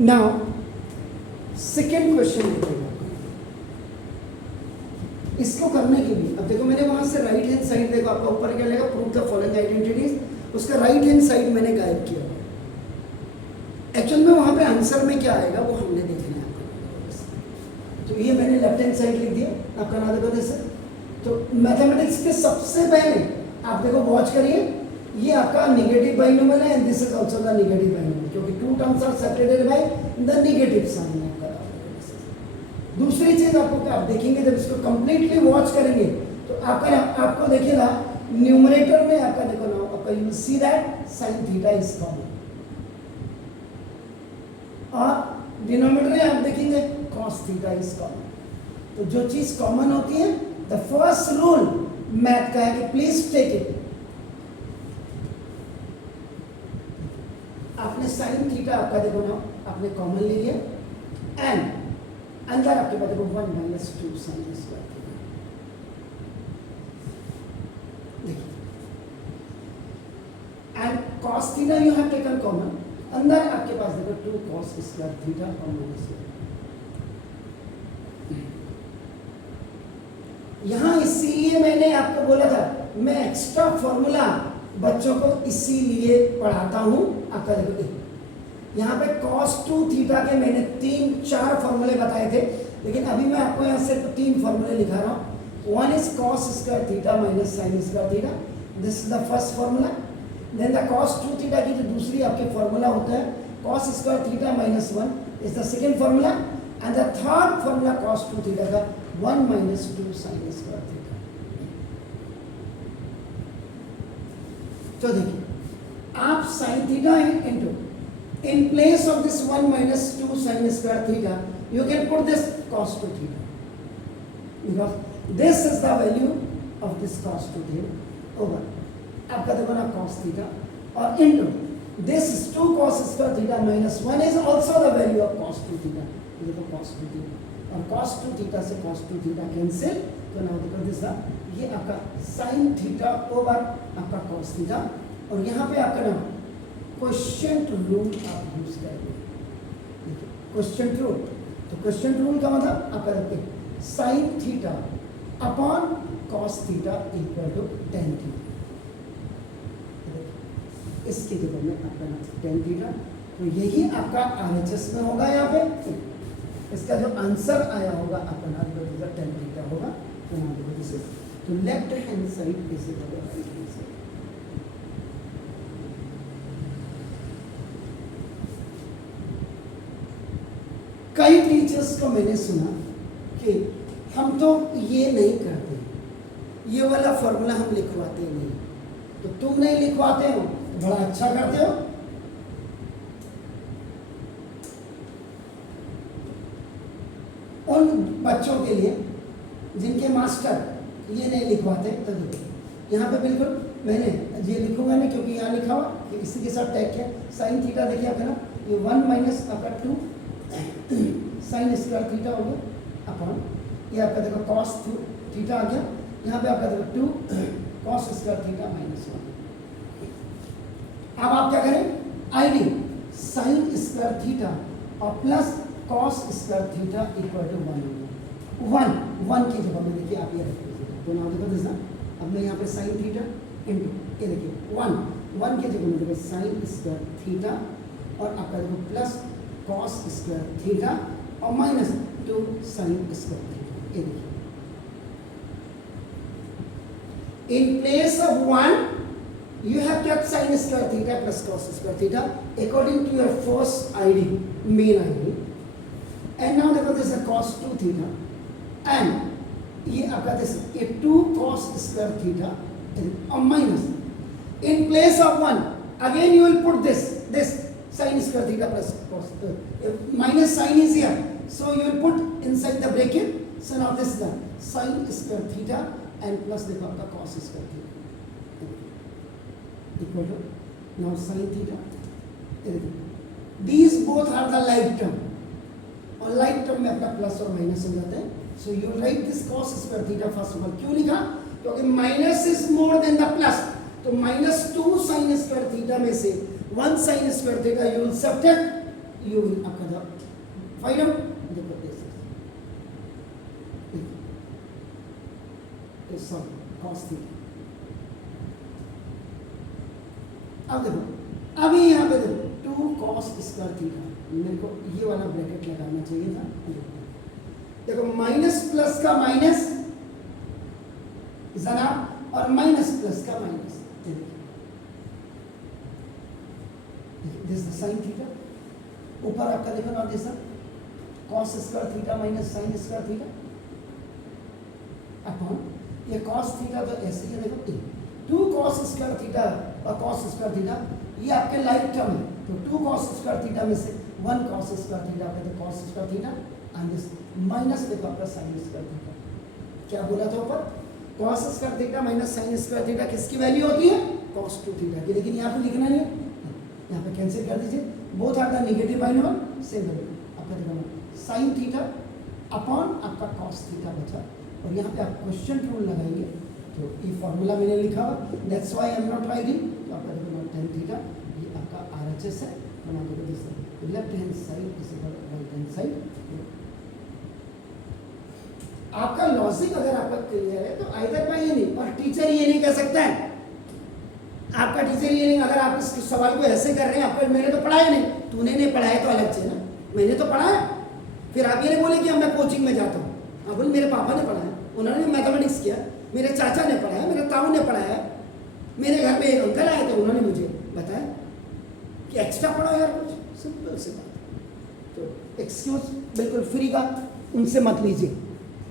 Now second question देखिएगा, इसको करने के लिए अब देखो मैंने वहां से राइट हैंड साइड देखो आपका ऊपर क्या लेगा, प्रूव द फॉलोइंग आइडेंटिटीज, उसका राइट हैंड साइड मैंने गायब किया। एक्चुअल में वहां पे आंसर में क्या आएगा वो हमने देखना है आपको। तो ये मैंने लेफ्ट हैंड साइड लिख दिया, आपका ना देखो जैसे। तो मैथमेटिक्स के सबसे पहले आप देखो वॉच करिए, ये आपका नेगेटिव बाइनोमियल है and this is also the negative binomial, क्योंकि two terms are separated by the negative sign आपका। दूसरी चीज आपको आप देखेंगे जब इसको कंप्लीटली वॉच करेंगे तो आपको देखिएगा न्यूमरेटर में आपका देखो ना आपका you see that sine theta is common, और डिनोमिनेटर में आप देखेंगे कॉस थीटा इज कॉमन। तो जो चीज कॉमन होती है, द फर्स्ट रूल मैथ का है कि प्लीज टेक इट। आपने साइन थीटा आपका देखो ना आपने कॉमन ले लिया एंड अंदर आपके पास देखो 1 माइनस 2 साइन स्क्वायर थीटा, देखिए and cos theta you have taken common, अंदर आपके पास देखो 2 कॉस स्क्वायर थीटा और माइनस 1। यहां इसीलिए मैंने आपको बोला था मैं एक्स्ट्रा फॉर्मूला बच्चों को इसीलिए पढ़ाता हूं। आपका देखो यहाँ पे cos 2 थीटा के मैंने 3-4 फॉर्मूले बताए थे, लेकिन अभी मैं आपको यहाँ से 3 फॉर्मूले लिखा रहा हूँ। One is cos square theta minus sine square theta, this is the first formula. Then the cos 2 theta की जो दूसरी आपके फॉर्मूला होता है cos square theta minus 1 is the second formula, and the third formula cos 2 theta का 1 minus 2 sign square theta. तो देखिए आप sine theta into in place of this 1 minus 2 sin square theta you can put this cos 2 theta, because this is the value of this cos 2 theta over आपका देखो ना cos theta और into this is 2 cos square theta minus 1 is also the value of cos 2 theta। देखो cos 2 theta और cos 2 theta से cos 2 theta cancel, तो ना देखो दिस ये आपका sin theta over आपका cos theta, और यहाँ पे आपका ना क्वेश्चन रूल आप यूज करेंगे। देखिए क्वेश्चन रूल, तो क्वेश्चन रूल का मतलब आपका रखते हैं sine theta upon cos theta equal to tan theta. इसकी जगह में आपका टेन थीटा, तो यही आपका RHS में होगा। यहाँ पे इसका जो आंसर आया होगा आपका ना टेन थीटा होगा। तो left hand side is equal to right hand side. कई टीचर्स को मैंने सुना कि हम तो ये नहीं करते, ये वाला फॉर्मूला हम लिखवाते नहीं। तो तुम नहीं लिखवाते हो तो बड़ा अच्छा करते हो। उन बच्चों के लिए जिनके मास्टर ये नहीं लिखवाते, तो देखो यहाँ पे बिल्कुल मैंने ये लिखूंगा नहीं, क्योंकि यहाँ लिखा हुआ कि इसी के साथ टैग किया साइन थीटा। देखिए आपका ना ये 1 माइनस आपका 2 साइन स्क्वायर थीटा हो गया अपॉन ये आपका देखो कॉस थीटा आ गया। यहाँ पे आपका देखो 2 कॉस स्क्वायर थीटा माइनस 1। अब आप क्या करें, आईडी साइन स्क्वायर थीटा और plus cos square theta equal to 1 की जगह में देखिए आप ये रखिए, तो ना देखो दिस अब मैं यहाँ पे साइन थीटा इनटू ये देखिए 1 की जगह में देखो साइन स्क्वायर थीटा और आपका देखो प्लस cos स्क्वायर थीटा और माइनस 2 साइन स्क्वायर थीटा। ये देखिए in place of 1 you have kept sin square theta plus cos square theta according to your first ID, main ID, and now देखो this is cos 2 theta and ये आपका this ये 2 cos square theta और minus in place of 1 again you will put this sin square theta plus cos minus sign is here, so you will put inside the bracket, so now this is the sin square theta and plus देखो आपका cos square theta equal to now sin theta। these both are the like term और like term में आपका plus और minus हो जाता है, so you write this cos square theta first of all। क्यों लिखा, क्योंकि minus is more than the plus, तो माइनस 2 sin square theta में से 1 sin square theta you will subtract you will occur the find out देखो this is some cos theta. अब देखो अभी यहाँ पे देखो 2 cos स्क्वायर थीटा, मेरे को ये वाला ब्रैकेट लगाना चाहिए था. देखो माइनस प्लस का माइनस जना और माइनस प्लस का minus. This the sine theta. ऊपर आपका देखो ना जैसा cos square theta minus sine square theta upon ये cos थीटा तो ऐसे ही देखो 2 cos स्क्वायर थीटा और cos स्क्वायर थीटा ये आपके लाइक टर्म है. तो 2 cos स्क्वायर थीटा में से 1 cos स्क्वायर थीटा आपका तो cos square theta and this minus देखो आपका sin स्क्वायर थीटा. क्या बोला था ऊपर? cos square theta minus sin square theta किसकी वैल्यू होती है? cos 2 थीटा की. लेकिन यहाँ पे लिखना नहीं है, यहाँ पे कैंसिल कर दीजिए. Both are the negative value और सेम वैल्यू. आपका देखो sin थीटा अपॉन आपका cos थीटा बचा और यहाँ पे आप क्वेश्चन रूल लगाएंगे. तो ये फॉर्मूला मैंने लिखा हुआ, that's why I am not writing. तो आपका देखो tan थीटा ये आपका RHS है. तो आप देखो this left hand side is equal to right hand side. आपका लॉजिक अगर आपका क्लियर है तो आइदर बाय ये नहीं, और टीचर ये नहीं कह सकता है. आपका टीचर ये नहीं, अगर आप इस सवाल को ऐसे कर रहे हैं, आपको मैंने तो पढ़ाया नहीं, तूने नहीं पढ़ाया तो अलग चीज ना, मैंने तो पढ़ाया. फिर आप ये नहीं बोले कि मैं कोचिंग में जाता हूँ. आप बोले मेरे पापा ने पढ़ाया, उन्होंने मैथमेटिक्स किया, मेरे चाचा ने पढ़ाया, मेरे ताऊ ने पढ़ाया, मेरे घर में एक अंकल आए थे उन्होंने मुझे बताया कि एक्स्ट्रा पढ़ाओ यार कुछ. सिंपल सी बात. तो एक्सक्यूज बिल्कुल फ्री का उनसे मत लीजिए.